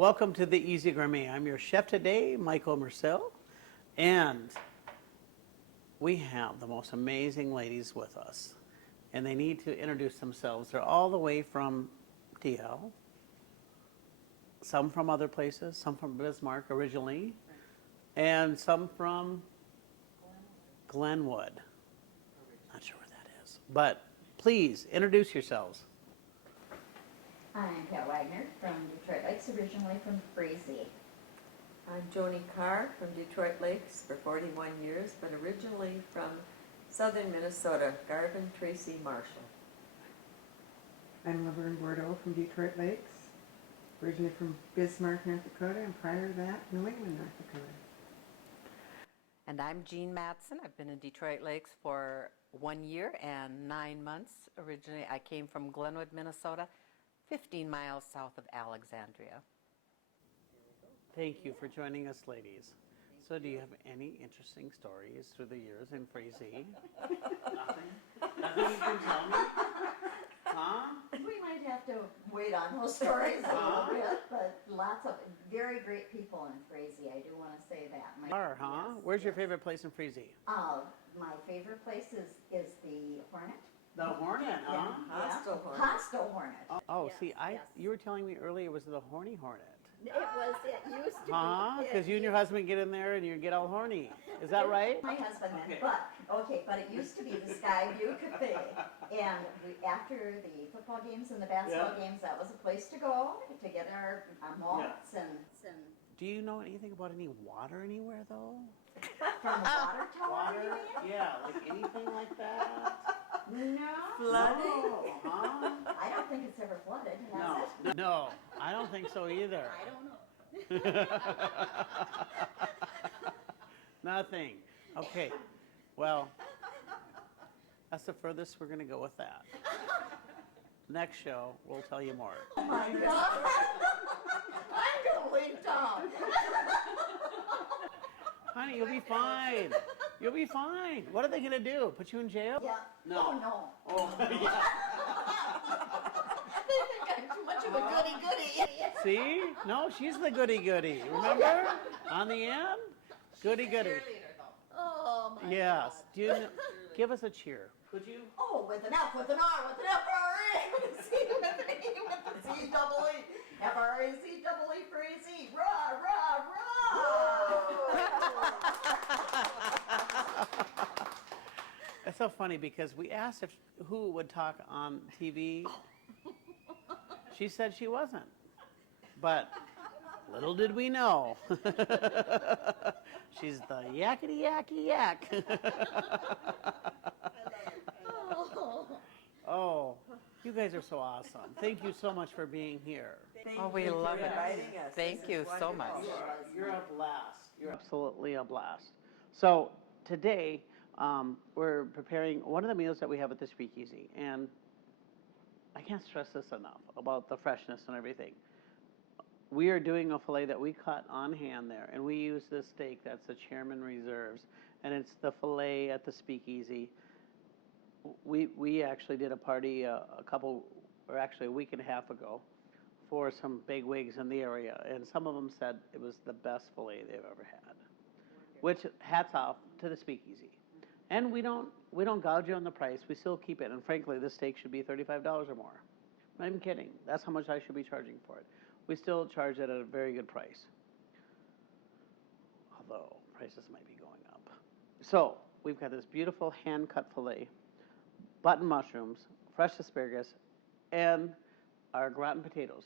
Welcome to the Easy Gourmet. I'm your chef today, Michael Marcel, and we have the most amazing ladies with us, and they need to introduce themselves. They're all the way from DL, some from other places, some from Bismarck originally, and some from Glenwood. Not sure where that is, but please introduce yourselves. I'm Pat Wagner from Detroit Lakes, originally from Frazee. I'm Joni Carr from Detroit Lakes for 41 years, but originally from southern Minnesota, Garvin, Tracy, Marshall. I'm Laverne Bordeaux from Detroit Lakes, originally from Bismarck, North Dakota, and prior to that, New England, North Dakota. And I'm Jean Matson. I've been in Detroit Lakes for 1 year and 9 months. Originally, I came from Glenwood, Minnesota, 15 miles south of Alexandria. Thank you for joining us, ladies. So do you have any interesting stories through the years in Frazee? Nothing? Nothing you can tell me? Huh? We might have to wait on those stories a little bit, but lots of very great people in Frazee. I do want to say that. Huh? Yes, Where's your yes. favorite place in Frazee? My favorite place is the Hornet. The Hornet, huh? Yeah. Hostel Hornet. Hostel Hornet. Oh, Yes, see, yes. you were telling me earlier it was the Horny Hornet. It used to Huh? be. Because you and your husband get in there and you get all horny. Is that right? My husband then, Okay. but it used to be the Sky View Cafe, and after the football games and the basketball games, that was a place to go to get our malts and Do you know anything about any water anywhere, though? from the water tower. You mean? Yeah, like anything like that? No. Flooding? No, huh? I don't think it's ever flooded, has it? No, I don't think so either. I don't know. Nothing. Okay. Well, that's the furthest we're going to go with that. Next show, we'll tell you more. Oh my God! I'm gonna leave town. Honey, you'll be fine. You'll be fine. What are they going to do? Put you in jail? Yeah. No. Oh no. Oh, yeah. They think I'm too much of a goody-goody. See? No, she's the goody-goody. Remember? On the end? Goody-goody. Oh my Yes. God. Do you give us a cheer. Could you? Oh, with an F, with an R, with an F-R-A, with a C, with an E, with a C-double-E. F-R-A-C-double-E, Frazee. Rah, rah, rah. It's so funny because we asked if who would talk on TV. She said she wasn't. But little did we know. She's the yakety yacky yak. Oh, you guys are so awesome. Thank you so much for being here. Oh, we love for it. inviting us. Thank This you is so wonderful. much. You're a blast. You're absolutely a blast. So today we're preparing one of the meals that we have at the Speakeasy, and I can't stress this enough about the freshness and everything. We are doing a filet that we cut on hand there, and we use this steak that's the Chairman Reserves, and it's the filet at the Speakeasy. We actually did a party a week and a half ago for some big wigs in the area, and some of them said it was the best filet they've ever had. Which, hats off to the Speakeasy. And we don't gouge you on the price. We still keep it, and frankly, this steak should be $35 or more. I'm not even kidding. That's how much I should be charging for it. We still charge it at a very good price, although prices might be going up. So we've got this beautiful hand-cut filet, button mushrooms, fresh asparagus, and our gratin potatoes.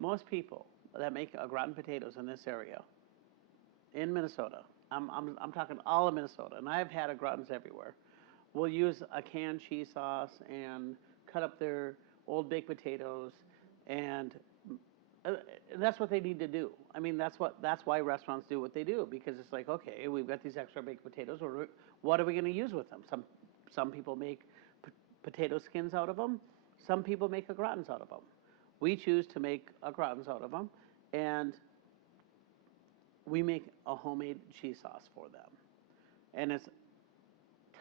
Most people that make gratin potatoes in this area, in Minnesota, I'm talking all of Minnesota, and I've had gratins everywhere, will use a canned cheese sauce and cut up their old baked potatoes, and that's what they need to do. I mean, that's why restaurants do what they do, because it's like, okay, we've got these extra baked potatoes. What are we going to use with them? Some people make potato skins out of them. Some people make gratins out of them. We choose to make gratins out of them, and we make a homemade cheese sauce for them. And it's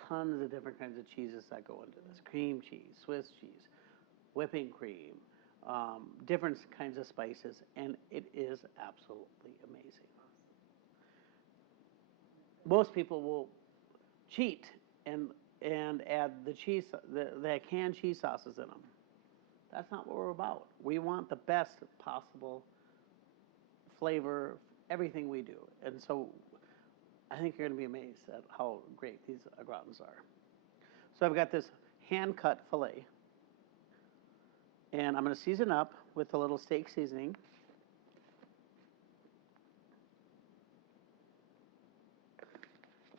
tons of different kinds of cheeses that go into this. Cream cheese, Swiss cheese, whipping cream, different kinds of spices, and it is absolutely amazing. Most people will cheat and add the cheese, the canned cheese sauces in them. That's not what we're about. We want the best possible flavor, everything we do. And so I think you're going to be amazed at how great these gratins are. So I've got this hand-cut filet, and I'm going to season up with a little steak seasoning.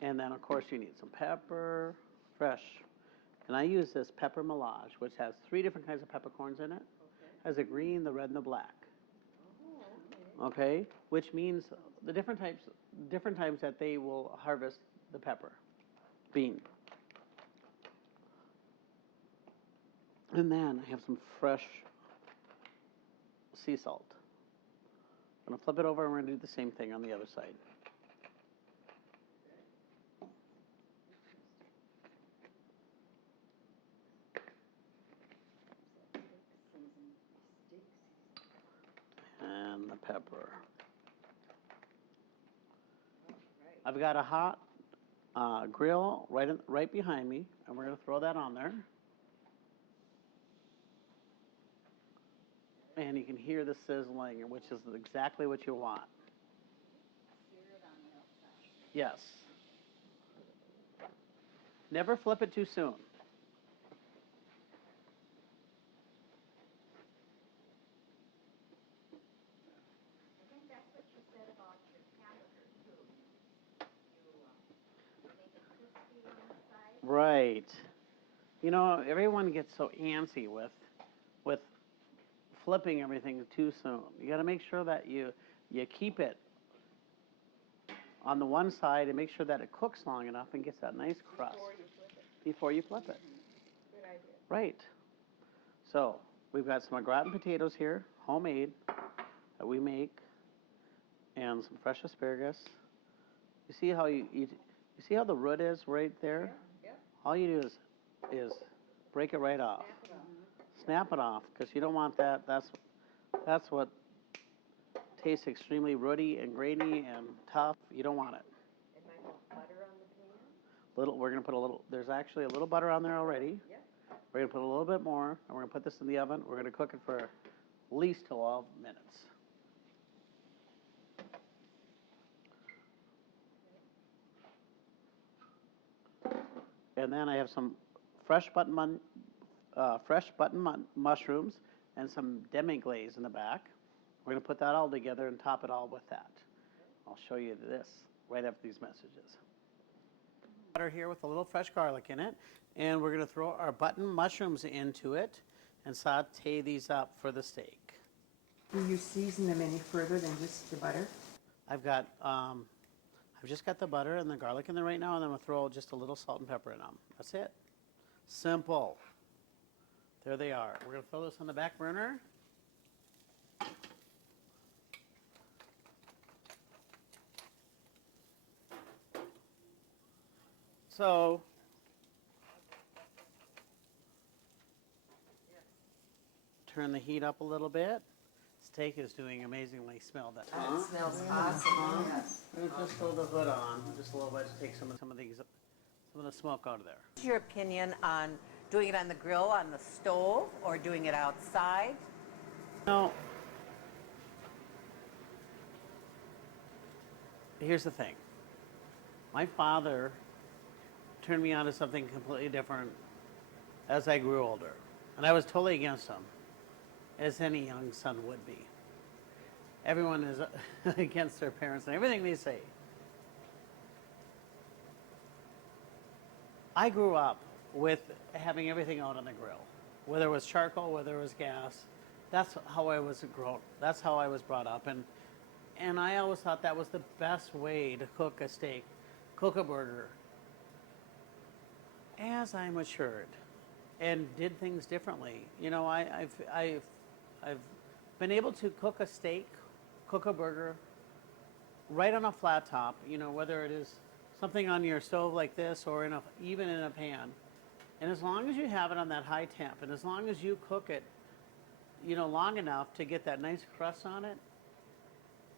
And then, of course, you need some pepper, fresh. And I use this pepper melange, which has 3 different kinds of peppercorns in it. Has the green, the red, and the black. Okay, which means the different times that they will harvest the pepper bean. And then I have some fresh sea salt. I'm going to flip it over and we're going to do the same thing on the other side. And the pepper. I've got a hot grill right behind me, and we're going to throw that on there. And you can hear the sizzling, which is exactly what you want. Yes. Never flip it too soon. I think that's what you said about your hamburger too. You make it crispy on the side. Right. You know, everyone gets so antsy with flipping everything too soon. You got to make sure that you keep it on the one side and make sure that it cooks long enough and gets that nice crust before you flip it. Good idea. Right. So we've got some gratin potatoes here, homemade, that we make, and some fresh asparagus. You see how you see how the root is right there? Yeah. All you do is break it right off. Snap it off, because you don't want that. That's what tastes extremely rooty and grainy and tough. You don't want it. And might have butter on the pan? We're gonna put a little. There's actually a little butter on there already. Yep. We're gonna put a little bit more, and we're gonna put this in the oven. We're gonna cook it for at least 12 minutes. And then I have some fresh button mushrooms and some demi-glaze in the back. We're going to put that all together and top it all with that. I'll show you this right after these messages. Butter here with a little fresh garlic in it, and we're going to throw our button mushrooms into it and saute these up for the steak. Do you season them any further than just the butter? I've just got the butter and the garlic in there right now, and then we'll throw just a little salt and pepper in them. That's it. Simple. There they are. We're going to throw this on the back burner. So, turn the heat up a little bit. Steak is doing amazingly. Smell that. It smells awesome. Yes. We're gonna just throw the hood on just a little bit to take some of the smoke out of there. What's your opinion on doing it on the grill, on the stove, or doing it outside? No. Here's the thing. My father turned me on to something completely different as I grew older. And I was totally against him, as any young son would be. Everyone is against their parents and everything they say. I grew up with having everything out on the grill, whether it was charcoal, whether it was gas. That's how I was grown. That's how I was brought up, and I always thought that was the best way to cook a steak, cook a burger. As I matured and did things differently, you know, I've been able to cook a steak, cook a burger, right on a flat top. You know, whether it is something on your stove like this or even in a pan. And as long as you have it on that high temp, and as long as you cook it, you know, long enough to get that nice crust on it,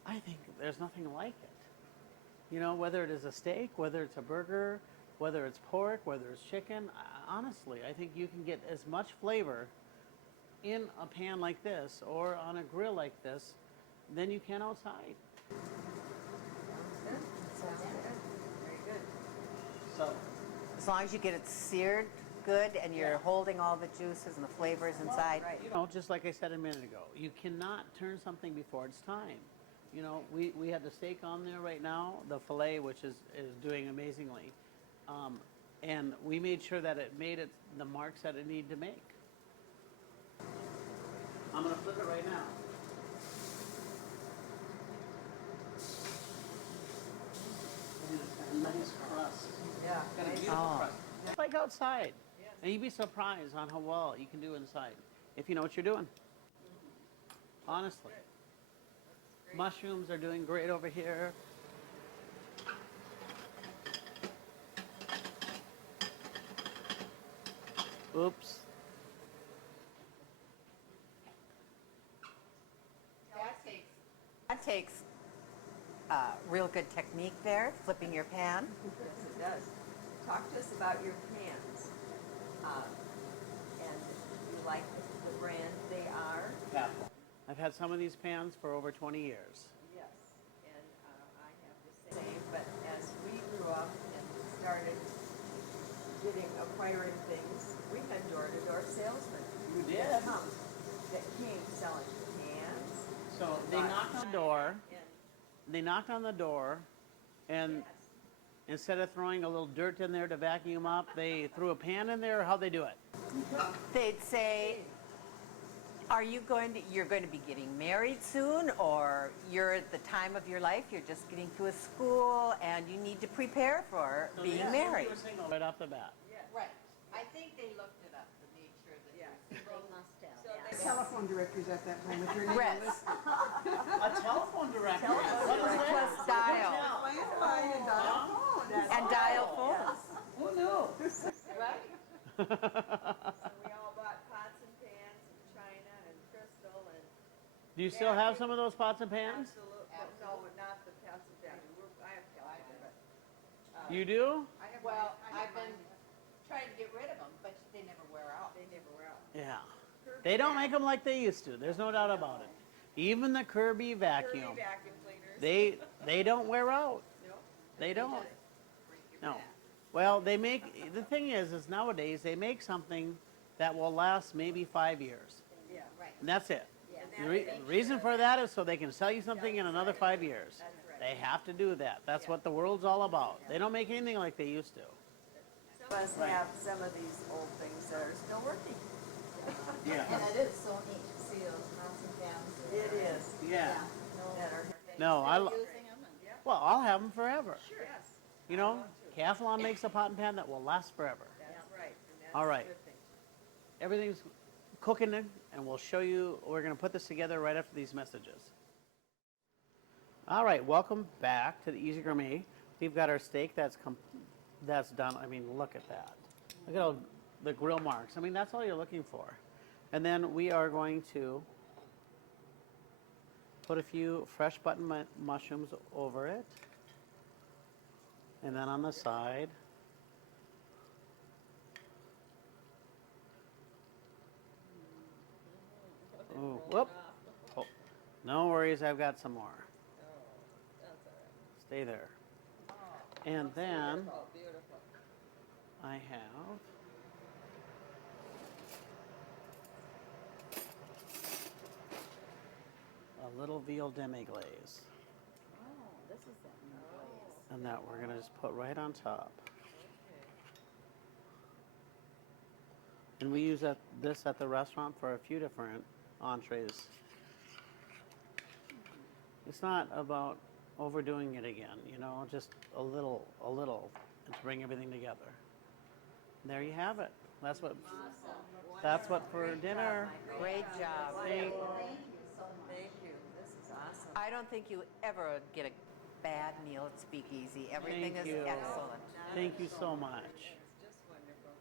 I think there's nothing like it. You know, whether it is a steak, whether it's a burger, whether it's pork, whether it's chicken, honestly, I think you can get as much flavor in a pan like this or on a grill like this than you can outside. Sounds good. Very good. So, As long as you get it seared good and you're holding all the juices and the flavors inside. Right. you know, just like I said a minute ago, you cannot turn something before it's time. You know, we have the steak on there right now, the filet, which is doing amazingly. And we made sure that it made it the marks that it needed to make. I'm going to flip it right now. And it's got a nice crust. Yeah. Got a nice. beautiful Oh. crust. It's like outside. And you'd be surprised on how well you can do inside if you know what you're doing. Honestly. Mushrooms are doing great over here. Oops. That takes real good technique there, flipping your pan. Yes, it does. Talk to us about your pans. And you like the brand they are? Apple. I've had some of these pans for over 20 years. Yes. And I have the same, but as we grew up and started acquiring things, we had door-to-door salesmen. You did? That came selling pans. So they knocked on the door. And They knocked on the door, and instead of throwing a little dirt in there to vacuum up, they threw a pan in there. Or how'd they do it? They'd say, you're going to be getting married soon, or you're at the time of your life, you're just getting to a school, and you need to prepare for being married. Right off the bat. Right. I think they looked it up to make sure that. Yeah. They must have, So yeah. they- Telephone directors at that time with your name Brett. listed. A telephone director. Telephone What is that? Plus dial. Landline and dial phone. And dial phones. Who knew? Right. So we all bought pots and pans and china and crystal and Do you still have some of those pots and pans? no, not the pots and pans. I have pots, but You do? I have. Well, I have I've been mine. trying to get rid of them, but they never wear out. They never wear out. Yeah. They don't make them like they used to. There's no doubt about it. Even the Kirby vacuum, Kirby vacuum cleaners. they don't wear out. No. They don't. Break your No. back. Well, they make, the thing is nowadays they make something that will last maybe 5 years. Yeah. Right. And that's it. Yeah. The reason for that is so they can sell you something in another 5 years. That's right. They have to do that. That's what the world's all about. They don't make anything like they used to. Some of us have some of these old things that are still working. Yeah. And it is so neat to see those pots and pans. It is. Yeah. That are. No, Using them and. well, I'll have them forever. Sure. Yes. You know, Cathlon makes a pot and pan that will last forever. That's right. And that's All a right. good thing. Everything's cooking, and we'll show you. We're going to put this together right after these messages. All right, welcome back to the Easy Gourmet. We've got our steak that's done. I mean, look at that. Look at all the grill marks. I mean, that's all you're looking for. And then we are going to put a few fresh button mushrooms over it. And then on the side, oh, whoop. Oh, no worries, I've got some more. Stay there. And then I have a little veal demi-glaze. Oh, this is that new glaze. And that we're going to just put right on top. And we use this at the restaurant for a few different entrees. It's not about overdoing it again, you know, just a little, and to bring everything together. There you have it. That's what for dinner. Great job. Thank- Thank you so much. Thank you. This is awesome. I don't think you ever get a bad meal at Speakeasy. Everything Thank is you. excellent. Thank you so much. It's just wonderful.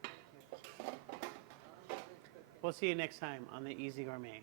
Thank you. We'll see you next time on the Easy Gourmet.